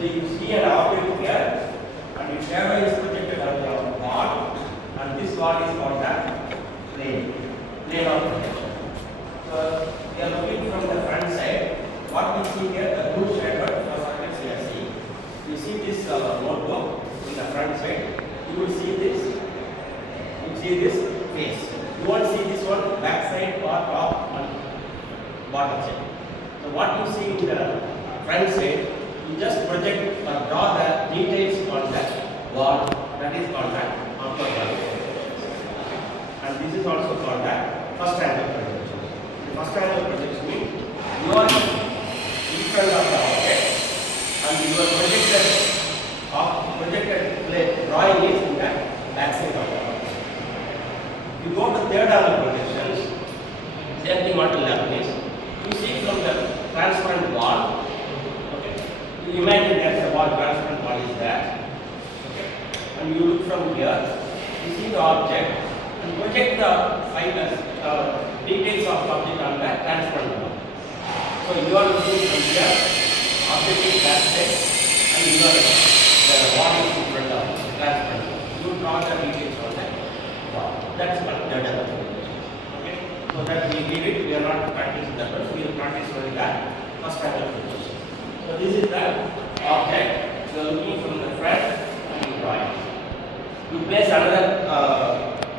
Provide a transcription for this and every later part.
So you see an object here, and its shadow is projected on the wall, and this wall is called the plane of projection. So we are looking from the front side. What we see here, the blue shadow for objects we are seeing. You see this notebook in the front side. You will see this. You see this face. You won't see this one back side or top and bottom side. So what you see in the front side, you just project or draw the details on the wall. That is called the orthographic. And this is also called the first angle projection. The first angle projection means you are in front of the object and your projected drawing is in the back side of the object. If you go to third angle projections, same thing what will happen is you see from the transparent wall. Okay, you imagine there's a wall, transparent wall is there. Okay, and you look from here, you see the object and project the details of the object on the transparent wall. So you are looking from here, object is that side, and you are the wall is in front of the transparent wall. You draw the details on the wall. That's what third angle projection. Okay, so that we leave it. We are not practicing that one. We will practice only that first angle projection. So this is the object. You are looking from the front and you draw it. You place another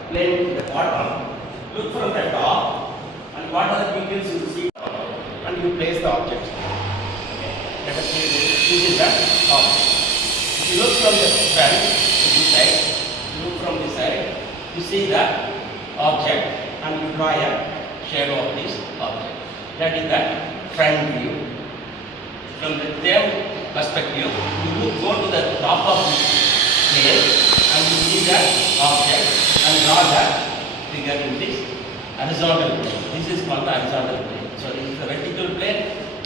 plane in the bottom. Look from the top, and what are the details you see, and you place the object. Okay. Let us see this is the object. If you look from the front to this side, you look from this side, you see the object, and you draw a shadow of this object. That is the front view. From the same perspective, you go to the top of this plane, and you see the object and draw the figure in this horizontal plane. This is called the horizontal plane. So this is the vertical plane,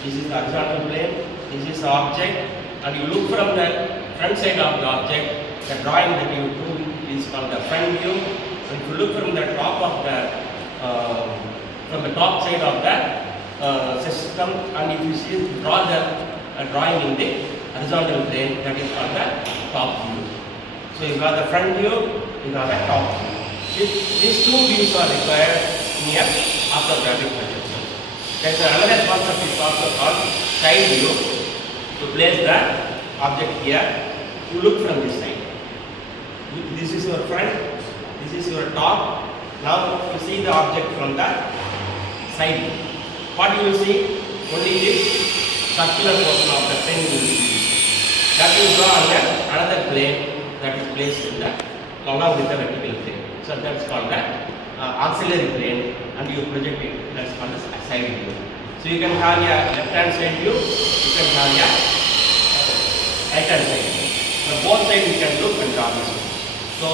this is the horizontal plane, this is the object, and you look from the front side of the object. The drawing that you do is called the front view. So if you look from the top of the top side of the system, and if you see draw the drawing in the horizontal plane, that is called the top view. So you got the front view, you got the top view. These two views are required in your orthographic projection. There is another concept is also called side view. To place the object here, you look from this side. This is your front, this is your top. Now you see the object from the side view. What you will see? Only this circular portion of the plane you will see. That will draw on another plane that is placed in the along with the vertical plane. So that's called the auxiliary plane, and you project it. That's called the side view. So you can have a left hand side view, you can have a right hand side view. But both sides you can look and draw this. So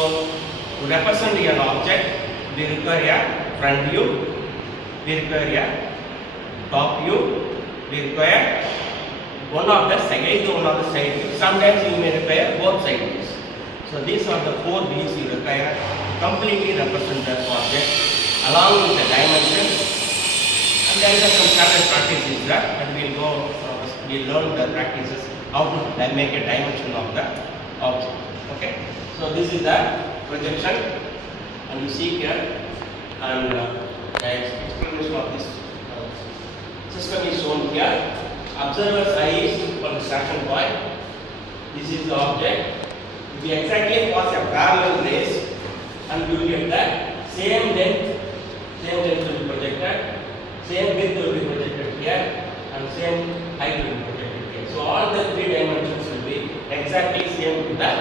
to represent an object, we require a front view, we require a top view, we require one of the side views. Sometimes you may require both side views. So these are the four views you require to completely represent the object along with the dimensions. And there is some standard practices that we'll learn the practices how to make a dimension of the object. Okay. So this is the projection, and you see here, and the explanation of this system is shown here. Observer's eye is for the starting point. This is the object. If you exactly pass a parallel rays, and you will get the same length will be projected, same width will be projected here, and same height will be projected here. So all the three dimensions will be exactly same to the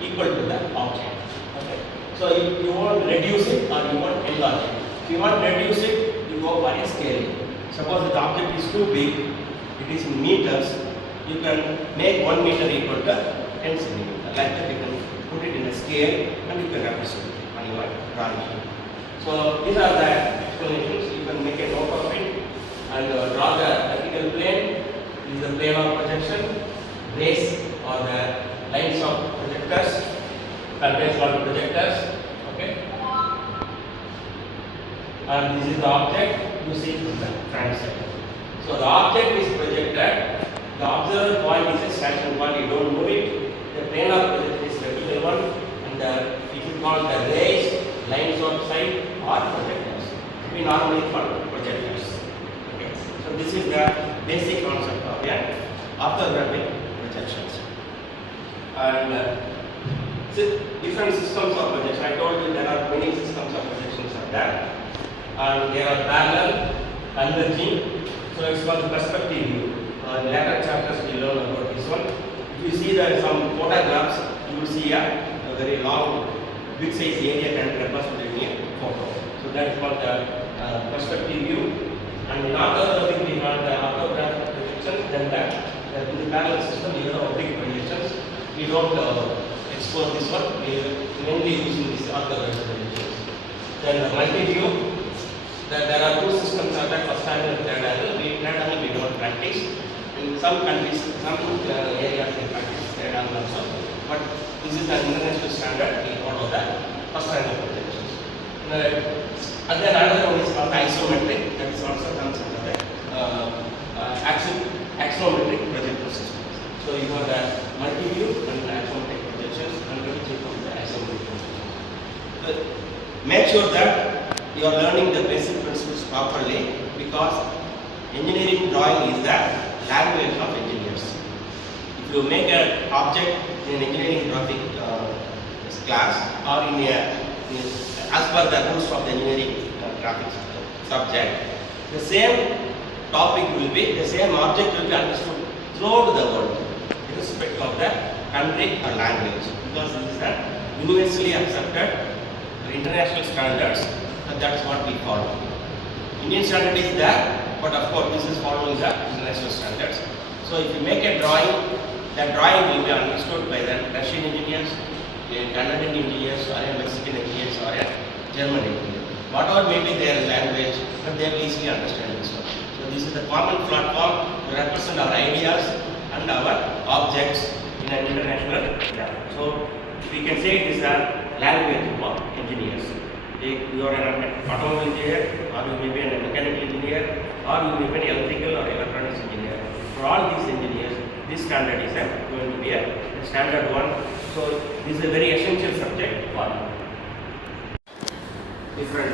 equal to the object. Okay. So you want reduce it or you want enlarge it. If you want reduce it, you go for a scaling. Suppose the object is too big, it is in meters, you can make 1 meter equal to 10 centimeters. Like that you can put it in a scale and you can represent it on your drawing. So these are the explanations. You can make a note of it and draw the vertical plane. This is the plane of projection. Rays or the lines of projectors. Rays or projectors. Okay. And this is the object. You see this is the front side. So the object is projected. The observer Observer point is a stationary point, you don't move it. The plane of projection is vertical one, and it is called the rays, lines of sight or projectors. We normally call projectors. Okay. So this is the basic concept of orthographic projections. And different systems of projection. I told you there are many systems of projections are there. And they are parallel, converging. So it's called the perspective view. In later chapters we learn about this one. If you see there some photographs, you will see a very long, big size area can be represented in a photo. So that is called the perspective view. And in orthographic we have the orthographic projections. Then in the parallel system we have oblique projections. We don't explore this one. We are mainly using this orthographic projections. Then the multi-view. There are two systems are there, first angle and third angle. Third angle we don't practice. In some countries, some areas they practice third angle also. But this is an international standard. We follow that first angle projections. And then another one is called isometric. That is also comes under the axonometric projection systems. So you have the multi-view and the axonometric projections, and we will check on the isometric projections. Make sure that you are learning the basic principles properly, because engineering drawing is the language of engineers. If you make an object in an engineering graphic class or as per the rules of the engineering graphics subject, the same topic will be, the same object will be understood throughout the world, irrespective of the country or language, because this is the universally accepted international standards. And that's what we follow. Indian standard is there, but of course this is following the international standards. So if you make a drawing, that drawing will be understood by the Russian engineers, Canadian engineers, or Mexican engineers, or German engineers. Whatever may be their language, but they will easily understand this one. So this is the common platform to represent our ideas and our objects in an international level. So we can say it is a language of engineers. You are an automobile engineer, or you may be a mechanical engineer, or you may be an electrical or electronics engineer. For all these engineers, this standard is going to be a standard one. So this is a very essential subject for different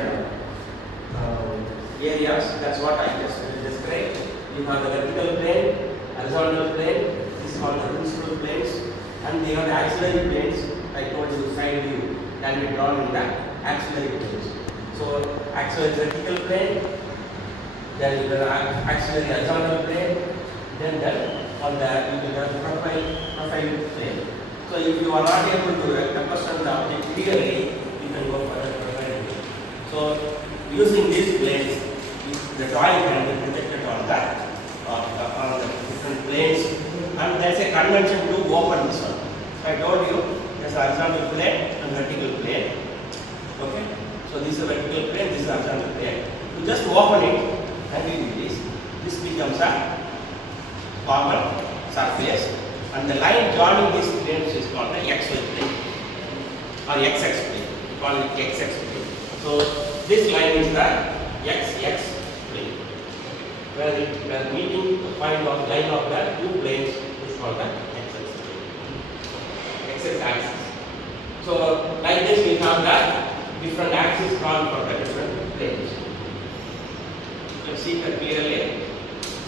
areas. That's what I just described. You have the vertical plane, horizontal plane. This is called the principal planes, and they have the axillary planes. I told you side view can be drawn in the axillary planes. So axillary vertical plane, then you have axillary horizontal plane, then on the you will have profile plane. So if you are not able to represent the object clearly, you can go for the profile plane. So using these planes, the drawing can be projected on the different planes, and there is a convention to open this one. So I told you there is a horizontal plane and vertical plane. Okay, so this is a vertical plane, this is a horizontal plane. You just open it and you do this. This becomes a common surface, and the line joining these planes is called the XY plane or XX plane. We call it XX plane. So this line is the XX plane, where meeting the point of line of the two planes is called the XX plane, XX axis. So like this we have the different axes drawn for the different planes. You can see that clearly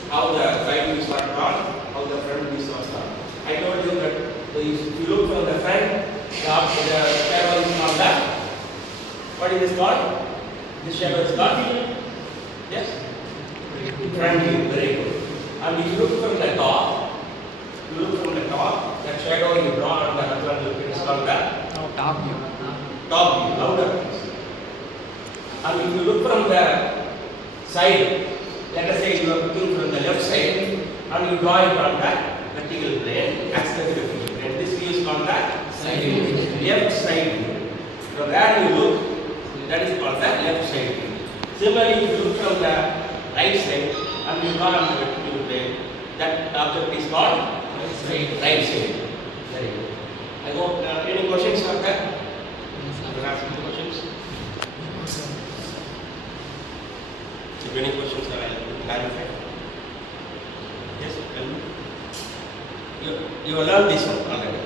how the side views are drawn, how the front views are drawn. I told you that if you look from the front, the shadow is called that. What is this called? This shadow is called? Yes? Front view, very good. And if you look from the top, that shadow you draw on the horizontal plane is called that? Top view. Top view, louder. And if you look from the side, let us say you are looking from the left side, and you draw it on the vertical plane, axillary vertical plane. This view is called the Side view. left side view. From where you look, that is called the left side view. Similarly, if you look from the right side and you draw on the vertical plane, that object is called right side. Very good. I hope any questions are there? You have any questions? If any questions are, I will clarify. Yes, tell me. You have learned this one already.